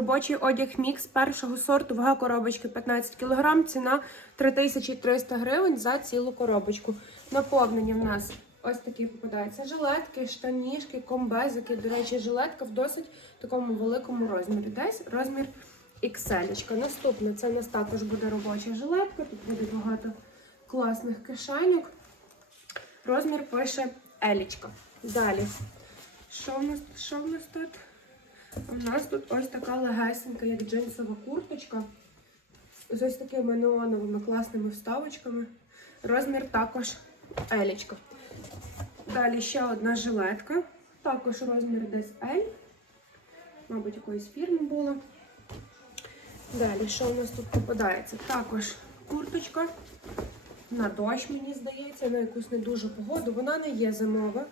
Робочий одяг мікс першого сорту, вага коробочки 15 кг, ціна 3300 гривень за цілу коробочку. Наповнення в нас ось такі попадаються жилетки, штанішки, комбезики. До речі, жилетка в досить такому великому розмірі. Десь розмір XL. Наступне це у нас також буде робоча жилетка. Тут буде багато класних кишеньок. Розмір пише Елічка. Далі. Що в нас, що в нас тут? У нас тут ось така легесенька, як джинсова курточка. З ось такими неоновими класними вставочками. Розмір також Елічка. Далі ще одна жилетка. Також розмір десь L. Мабуть, якоїсь фірми була. Далі, що у нас тут попадається? Також курточка. На дощ, мені здається, на якусь не дуже погоду. Вона не є зимова.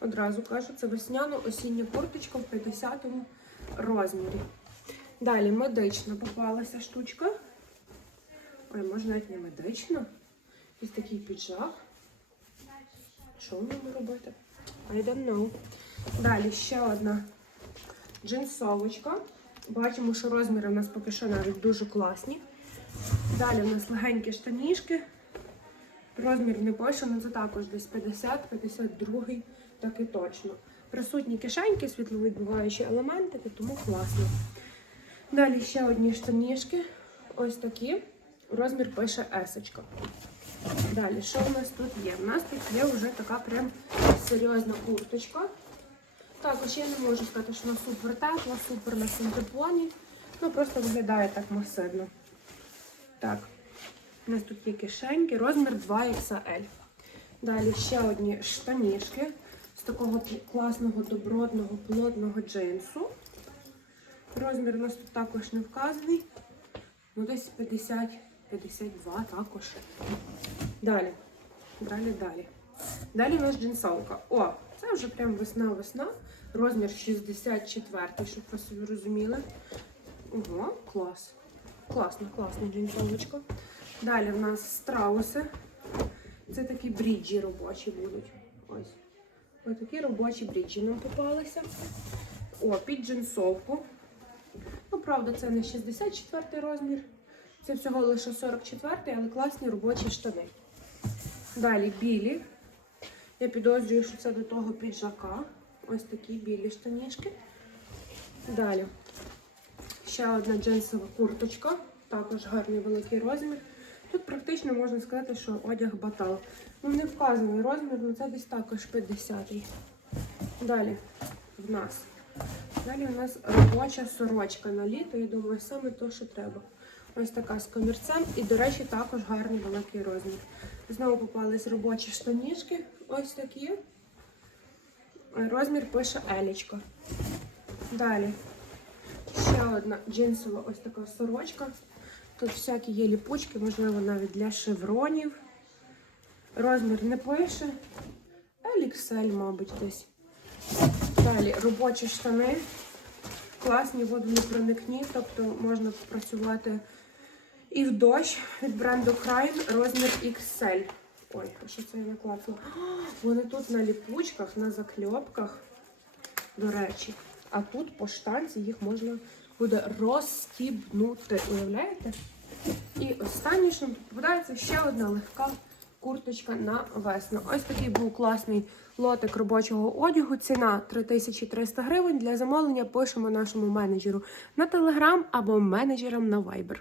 Одразу кажу, це весняно-осіння курточка в 50-му розмірі. Далі медична попалася штучка. Ой, може навіть не медична. Ось такий піджак. Що в робити? I don't know. Далі ще одна джинсовочка. Бачимо, що розміри у нас поки що навіть дуже класні. Далі у нас легенькі штанішки. Розмір не пише, але це також десь 50-52, так і точно. Присутні кишеньки, світловідбиваючі елементики, тому класно. Далі ще одні штанішки. Ось такі. Розмір пише есочка. Далі, що у нас тут є? У нас тут є вже така прям серйозна курточка. Також я не можу сказати, що вона супер тепла, супер на синтеплоні. Ну просто виглядає так масивно. Так, у нас тут є кишеньки, розмір 2XL. Далі ще одні штанішки такого класного, добротного, плотного джинсу. Розмір у нас тут також не вказаний. Ну, десь 50, 52 також. Далі. Далі, далі. Далі у нас джинсовка. О, це вже прям весна-весна. Розмір 64, щоб ви собі розуміли. Ого, клас. Класно, класна джинсовочка. Далі в нас страуси. Це такі бріджі робочі будуть. Ось. Ось такі робочі бріджі нам попалися. О, під джинсовку. Ну, правда, це не 64 розмір. Це всього лише 44, але класні робочі штани. Далі білі. Я підозрюю, що це до того піджака. Ось такі білі штанішки. Далі. Ще одна джинсова курточка. Також гарний великий розмір. Тут практично можна сказати, що одяг батал. Ну, не вказаний розмір, але це десь також 50-й. Далі в нас. Далі у нас робоча сорочка на літо. Я думаю, саме те, що треба. Ось така з комірцем. І, до речі, також гарний великий розмір. Знову попались робочі штанішки. Ось такі. Розмір пише Елічка. Далі. Ще одна джинсова ось така сорочка. Тут всякі є ліпучки, можливо, навіть для шевронів. Розмір не пише. LXL, мабуть, десь. Далі робочі штани. Класні водонепроникні, тобто можна працювати і в дощ від бренду Crime, розмір XL. Ой, що це я наклацала? Вони тут на ліпучках, на закльопках, до речі. А тут по штанці їх можна буде розстібнути. Уявляєте? І останнє, що нам попадається, ще одна легка курточка на весну. Ось такий був класний лотик робочого одягу. Ціна 3300 гривень. Для замовлення пишемо нашому менеджеру на телеграм або менеджерам на Viber.